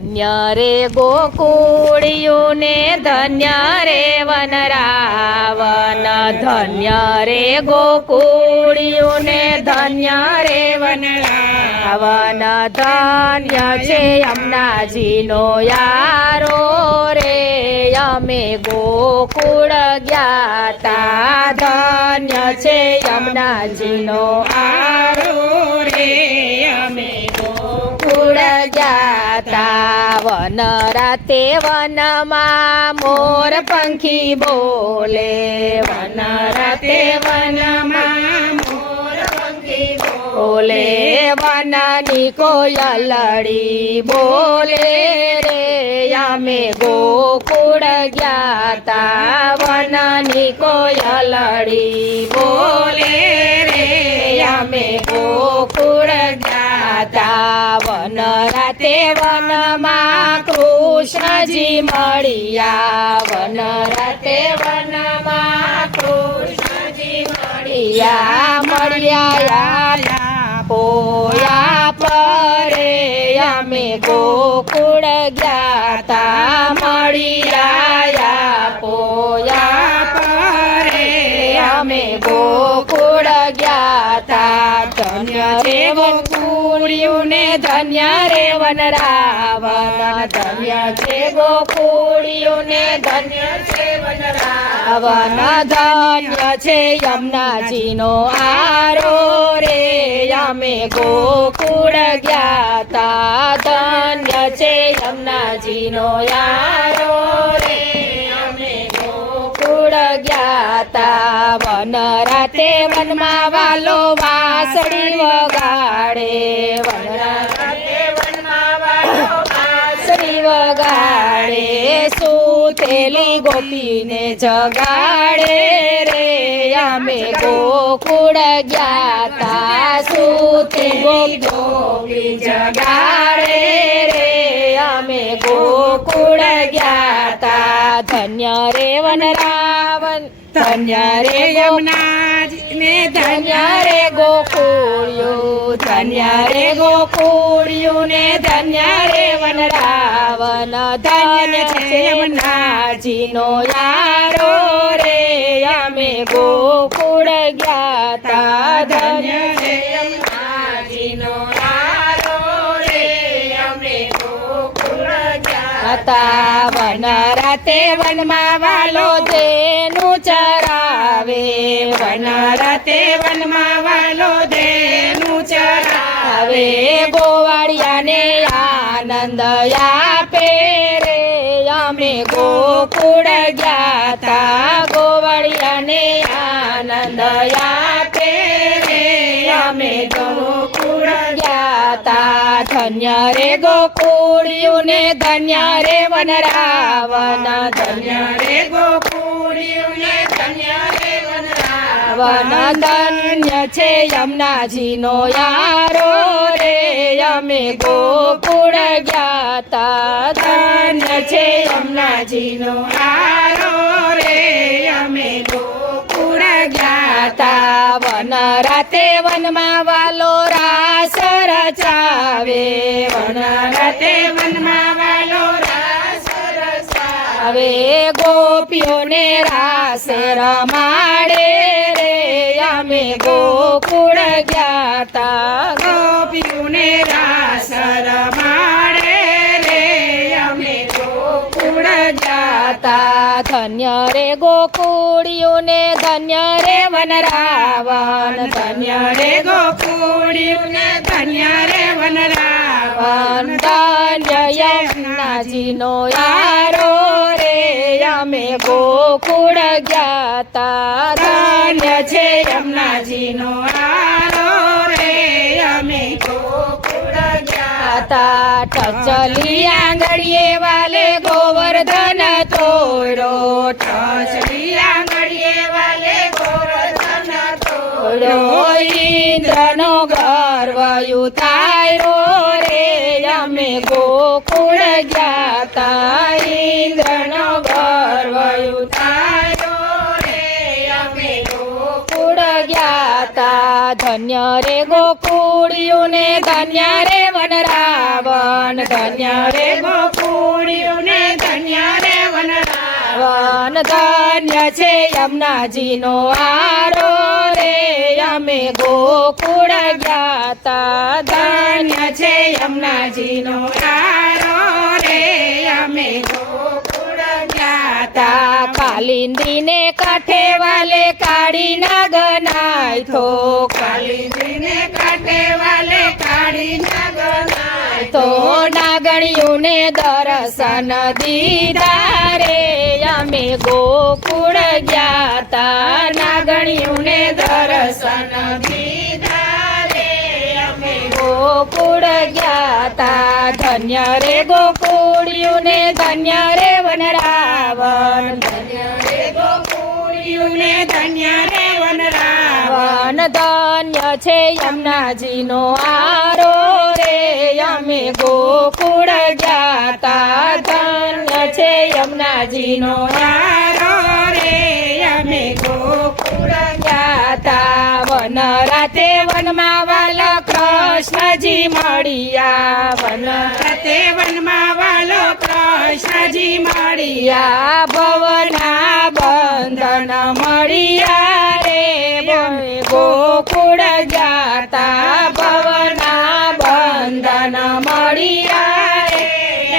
ધન્ય રે ગોકુળિયું ને ધન્ય રે વનરાવન, ધન્ય રે ગોકુળિયું ને ધન્ય રે વનરાવન, ધન્ય છે યમુનાજીનો યારો રે, અમે ગોકુળ ગ્યાતા, ધન્ય છે યમુનાજીનો આરો રે અમે ગોકુળ ગ્યાતા. વન રાતે વનમાં મોર પંખી બોલે, વન રાતે વનમાં મોર પંખી બોલે, વનની કોયલડી બોલે રે, અમે ગોકુળ ગ્યાતા, વનની કોયલડી બોલે રે, અમે ગોકુળ ગ્યાતા. વન રાતે વનમાં કૃષ્ણજી મળ્યા, વન રાતે વનમાં કૃષ્ણજી મળ્યા પોયા પરે, અમે ગોકુળ ગ્યાતા, મળ્યા પોયા પરે, અમે ગોકુળ ગ્યાતા. ધન્ય રે ગોકુળિયું ને ધન્ય રે વનરાવન, ધન્ય છે ગોકુળિયું ને ધન્ય છે વનરાવન, ધન્ય છે યમુનાજીનો આરો રે, અમે ગોકુળ ગ્યાતા, ધન્ય છે યમુનાજીનો યારો રે, અમે ગોકુળ ગ્યાતા. વન રાતે વનમાં વાલો વાંસળી વગાડે, વન રાતે વનમાં વાલો વાંસળી વગાડે, સૂતેલી ગોપીને જગાડે રે, અમે ગોકુળ ગ્યાતા, સૂતેલી ગોપી જગાડે રે, અમે ગોકુળ ગ્યાતા. ધન્ય રે વનરાવન, ધન્ય રે યમુનાજી ને ધન્ય રે ગોકુળિયું, ધન્ય રે ગોકુળિયું ને ધન્ય રે વનરાવન, ધન્ય છે યમુનાજીનો યારો રે, અમે ગોકુળ ગ્યાતા, ધન્ય છે યમુનાજીનો યારો રે, અમે ગોકુળ ગ્યાતા. વન રાતે વનમાં વાલો ધેનું ચરાવે, વન રાતે વનમાં વાલો ધેનું ચરાવે, ગોવાળિયાને આનંદ આપે રે, અમે ગોકુળ ગ્યાતા, ગોવાળિયાને આનંદ આપે રે, અમે ગોકુળ ગ્યાતા. ધન્ય રે ગોકુળિયું ને ધન્ય રે વનરાવન, ધન્ય રે ગોકુળિયું ને ધન્ય રે વનરાવન, ધન્ય છે યમુનાજીનો યારો રે, અમે ગોકુળ ગ્યાતા, ધન્ય છે યમુનાજીનો આરો રે અમે ગોકુળ ગ્યાતા. વન રાતે વનમાં વાલો રાસ રચાવે, વન રાતે વનમાં વાલો રાસ રચાવે, ગોપીઓને રાસે રમાડે રે, અમે ગોકુળ ગ્યાતા, ગોપીઓને રાસ રમાડે રે, અમે ગોકુળ ગ્યાતા. ધન્ય રે ગોકુળિયું ને ધન્ય રે વનરાવન, ધન્ય રે ગોકુળિયું ને ધન્ય રે વનરાવન, ધન્ય યમુનાજીનો યારો રે, અમે ગોકુળ ગ્યાતા, ધન્ય છે યમુનાજીનો આરો રે, અમે ગોકુળ ગ્યાતા. ટચલી આંગળીએ વાલે ગોવર્ધન તોડો, ટચલી આંગળીએ વાલે ગોવર્ધન તોડો, ઇન્દ્રનો ગર્વ ઉતાર્યો રે, અમે ગોકુળ ગ્યાતા, ઇન્દ્રનો ગર્વ ઉતાર્યો રે, અમે ગોકુળ ગ્યાતા. ધન્ય રે ગોકુળિયું ને ધન્ય રે વનરાવન, ધન્ય રે ગો ધન્ય છે યમુનાજીનો આરો રે અમે ગોકુળ ગયા તા. ધન્ય છે યમુનાજીનો આરો રે અમે ગોકુળ ગયા તા. કાલિંદીને કાંઠે વાલે કાળી નાગ નાય થો. કાલિંદીને કાંઠે વાલે કાળી નાગ નાય તો નાગણીઓને દર્શન દીધા રે અમે ગોકુળ ગયા તા. નાગણીઓને દર્શન દીધા રે અમે ગોકુળ ગયા તા. ધન્ય રે ગોકુળિયુને ધન્ય રે વનરાવન. ધન્ય રે ગોકુળિયુને ધન્ય રે વનરાવન. ધન્ય છે યમુનાજીનો આરો રે અમે ગોકુળ ગયા તા. ધન્ય છે યમુનાજીનો આરો રે અમે ગોકુળ ગયા તા. વન રાતે વનમાં વાલા કૃષ્ણજી મળ્યા. વન રાતે વનમાં વાલો કૃષ્ણજી મળ્યા. ભવના બંધન મળ્યા રે અમે ગોકુળ ગયા તા. ભવના બંધન મળ્યા રે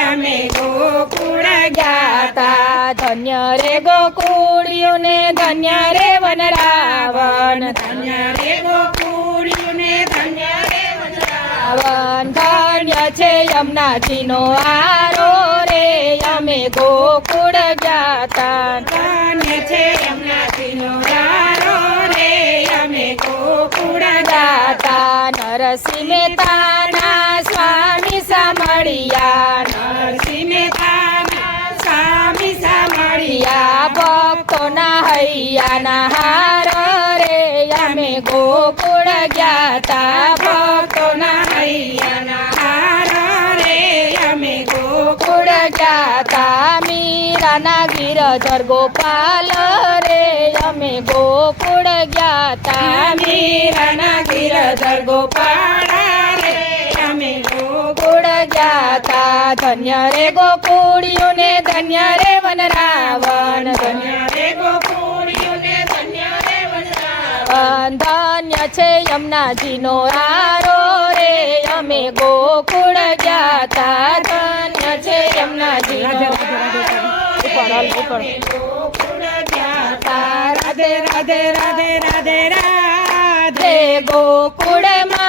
અમે ગોકુળ ગયા તા. ધન્ય રે ગોકુળિયુને ધન્ય રે વનરાવન. ધન્ય રે ગોકુળિયુને ધન્ય રે વનરાવન. ધન્ય છે યમુનાજીનો આરો રે અમે ગોકુળ ગયા તા. ધન્ય છે યમુનાજીનો આરો રે અમે ગોકુળ ગયા તા. નરસિંહ મહેતાના સ્વામી સાંભળ્યા. નરસિંહ મહેતાના સ્વામી સાંભળ્યા. ભક્તોના હૈયાના હાર રે અમે ગોકુળ ગયા તા. ભક્તોના હૈયાના હાર રે અમે ગોકુળ ગયા તા. મીરાના ગિરધર ગોપાલ રે અમે ગોકુળ ગયા તા. મીરાના ગિરધર ગોપાળ રે અમે ગોકુળ ગયા તા. ધન્ય રે ગોકુળિયુને ધન્ય રે વનરાવન. ધન્ય રે ગોકુળિયુને ધન્ય રે વનરાવન. ધન્ય છે યમુનાજીનો આરો રે અમે ગોકુળ ગયા તા. ધન્ય છે યમુનાજીનો અમે ગોકુળ ગયા તા. રાધે રાધે રાધે રાધે રાધે. ગોકુળમાં